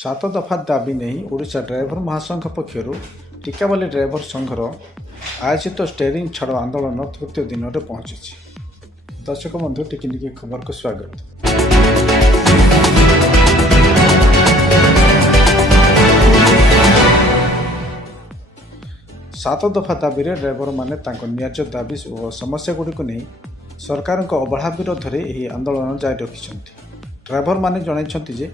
सात दफा दाबी नहीं ओडिशा ड्राइवर महासंघ पक्षर टिकावाली ड्राइवर संघर आयोजित स्टेरिंग छाड़ आंदोलन तृतीय दिन में पहुंची। दर्शक बंधु टिकिनिकी खबर को स्वागत। सात दफा दाबी ड्राइवर माने न्याय दाबी और समस्या गुड़िक नहीं सरकार अवहेला विरोध में यह आंदोलन जारी रखिंट। ड्राइवर माने जनइंट जे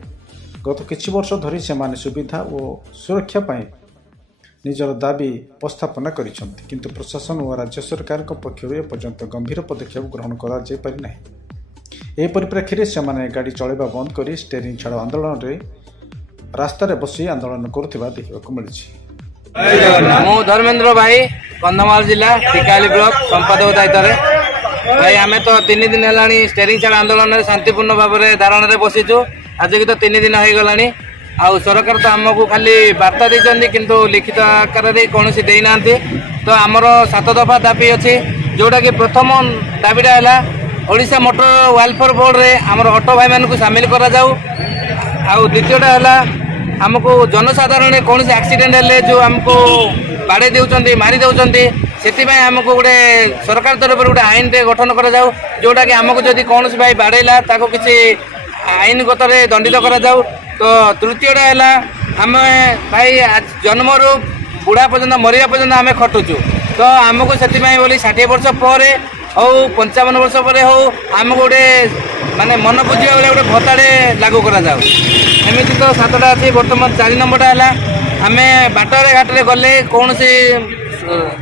गत किछि वर्ष धरी से सुविधा और सुरक्षा निजर दाबी उपस्थापना करिसेंति, किंतु प्रशासन और राज्य सरकार पक्षर एपर्यंत गंभीर पदक्षेप ग्रहण करा जाय पारि नाही। एही परिप्रेक्षी से गाड़ी चलैबा बंद कर स्टेरिंग छाड़ आंदोलन में रास्तार बसी आंदोलन करुवा देखा मिली। मु धर्मेंद्र भाई कंधमाल जिला टिकाली ब्लॉक संपादक दायित्व भाई आमे तो 3 दिन है स्टेरिंग छाड़ आंदोलन में शांतिपूर्ण भाव में धारणा में बसीचु। आज की तो 3 दिन हो गलानी। आउ सरकार तो आमको खाली वार्ता देते किंतु लिखित आकार कौन देना। तो आमर 7 दफा दाबी अच्छी जोटा कि प्रथम दाबीटा है ओडिशा मोटर वेलफेयर बोर्ड रे आमर ऑटो भाई मान सामिल करा जाऊ। आउ द्वितीयटा है आमको जनसाधारण कौन एक्सीडेंट हेल्ले जो आमको बाड़े दे मारी दौरान से आमको गोटे सरकार तरफ गोटे आईन टे गठन करा जाऊ जोटा कि आमको जदि कौन भाई बाड़ेला ताको किसी आईनगत दंडित करा जाऊ। तो तृतीयटा है आम भाई जन्म रू बुढ़ा पर्यंत मरिया पर्यंत आम खटुचु। तो आमको से 60 वर्ष पर हो 55 वर्ष पर हो आमको गोटे माने मन बुझा बेले गोटे भत्ताटे लागू करा जाऊ। एमती तो 7टा अच्छी। बर्तमान 4 नंबरटा है आम बाटर घाटे गले कौन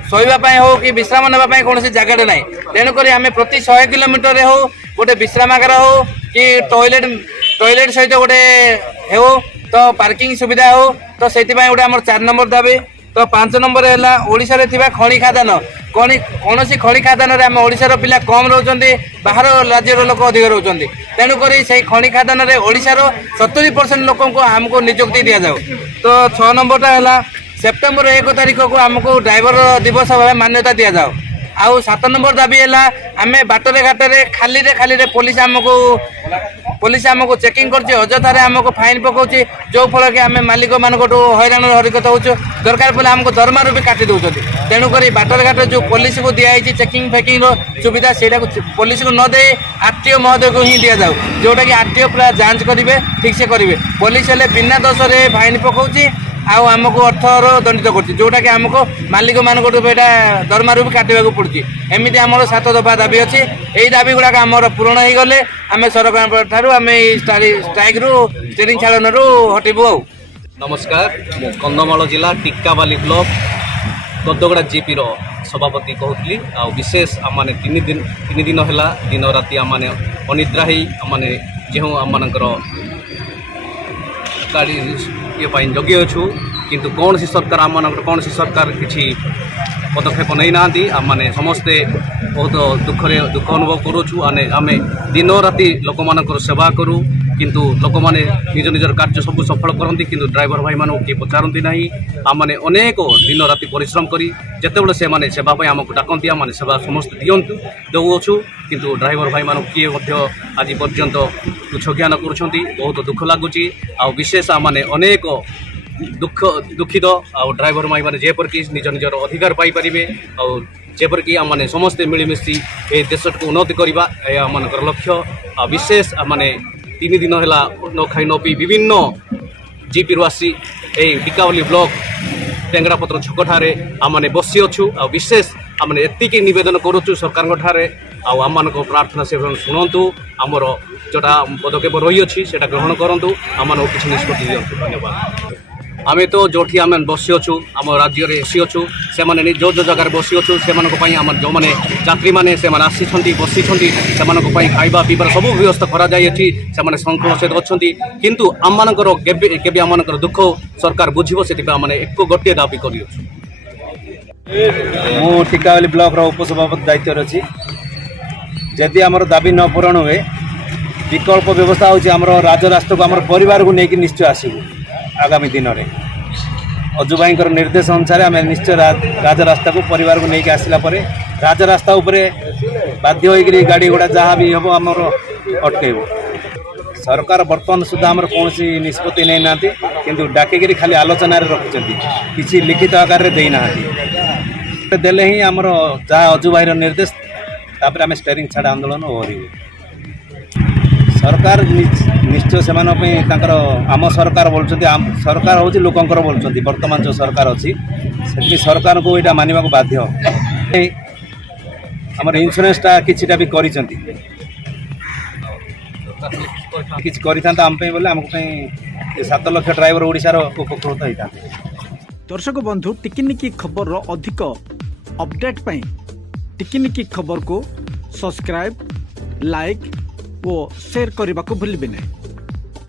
शोवाई हो कि विश्राम नापी कौन जगह ना। तेणुक आम प्रति 100 किलोमीटर हो गोटे विश्रामागार हो कि टॉयलेट सहित गोटे हो तो पार्किंग सुविधा हो। तो से गोटे आम 4 नंबर दाबी। तो 5 नंबर है ओडिशा रे थिबा खଣି खादान कौन खଣି खादान आम ओडिशार पिला कम रोचंती बाहर राज्यर लोक अधिक रोचंती। तेणुक से खଣି खादान ओडिशार 70% लोक आमको नियुक्ति दि जाऊ। तो 6 नंबरटा है सेप्टेम्बर 1 तारिख को आमको ड्राइवर दिवस भाव मान्यता दि जाऊ। आउ 7 नंबर दाबी है आम बाटर घाटे खाली पुलिस आमको चेकिंग कर अजथार आमको फाइन पकाउछि जो फल कि आम मालिक मान हैरान हरकत हो दरकार पड़े आमको दरमार भी काटी दौरान। तेणुक बाटर घाटे जो पुलिस को दिखाई चेकिंग फेकिंग सुविधा से पुलिस को न दे आरटीओ महोदय को ही दि जाऊ जोटा कि आरटीओ पूरा जांच करेंगे ठीक से करेंगे। पुलिस हेल्ले बिना दोष रे फाइन पकाउछि आउ आमको अर्थर दंडित कर जोटा कि आमको मालिक मान दरमार भी काटवाक पड़ुଛି। एमती आमर 7 दफा दाबी अच्छी। यही दाबी गुड़ाक आमर पूरण हो गले आम सरकार ठार आम स्ट्राइक रु स्टेरिंग छाड़न रु हटबू। नमस्कार, कंधमाल जिला टिकावाली ब्लॉक गदगड़ा जीपी रो सभापति कहूली। आ विशेष आम 3 दिन है दिन राति आम अनिद्रा ही आम जो आम गाड़ी ये जगी अच्छु किंतु कौन सी सरकार आम कौन सी सरकार किसी पदक्षेप नहीं ना। आम मैंने समस्ते बहुत दुख अनुभव करुचु। आम दिन राति लोक मान सेवा करूँ किंतु लोक मैंने निज निजर कार्य सब सफल करती किंतु ड्राइवर भाई मानक किए पचारती ना। आम मैंने अनेक दिन राति परिश्रम करी जिते से मैंने सेवा आमको डाकती आम सेवा समस्त दौचु किंतु ड्राइवर भाई मानक किए आज पर्यंत तुच्छ ज्ञान कर बहुत दुख लगुच। आ विशेष आम अनेक दुखित आ ड्राइवर भाई मैंने जेपरकि निज निजर अधिकार पाइपर और जेपरकि आम मैंने समस्ते मिलमिशि ये देश को उन्नति करवा आम लक्ष्य। आ विशेष मैंने 3 दिन है न खाई न पी विभिन्न जीपी आसी यही टिकावाली ब्लॉक टेंगरापत्र छकठारे आम बसी अच्छु। आ विशेष आम एतिक नवेदन करुचु सरकार ठारे आम प्रार्थना से शुणु आमर जोटा पदक्षेप रही अच्छी से ग्रहण करूँ आम किसी निष्पत्ति दिंतु। धन्यवाद। आम तो जो आम बसी अच्छु आम राज्य में एसी अच्छु से मैंने जो जगह बसी अच्छु से आम जो मैंने यात्री मैंने से आसी बसी से खाଇବା पीबार सब व्यवस्था कराई से श्रृंखला सहित अच्छा किंतु आम मानकर केबे आम दुख सरकार बुझे से आम एक गोटे दाबी कर टिकावाली ब्लॉक उपसभापति दायित्व अच्छी। जदि आमर दाबी न पूरण हुए विकल्प व्यवस्था होमर राजरास्ता को आम परिवार को लेकिन निश्चय आसबू आगामी दिन में अजु भाई निर्देश अनुसार आम निश्चय राजरास्ता को परिवार को लेकिन आसला राजरास्ता बाध्य गाड़ी गुड़ा जहाँ भी हम आमर अटकब सरकार बर्तमान सुधा आमर कौन निष्पत्ति नहीं ना किंतु डाकिकी खाली आलोचन रखिंट किसी लिखित आकार में देना देले ही आमर जहाँ अजु भाई निर्देश तापर आम स्टेरिंग छाड़ आंदोलन ओहरबू सरकार निश्चय से आम सरकार बोलते सरकार हूँ लोकंर बोलते बर्तमान जो सरकार अच्छी से सरकार को यहाँ मानवा बाध्य आमर इन्सुरांसटा किछिटा भी कर किसी आम बोले आम 7 लाख ड्राइवर ओडिशार उपकृत होता। दर्शक बंधु टिकिनिकी खबर अधिक अपडेट पाई टिकिनिकी खबर को सब्सक्राइब लाइक और शेयर करने को भूलिए नहीं।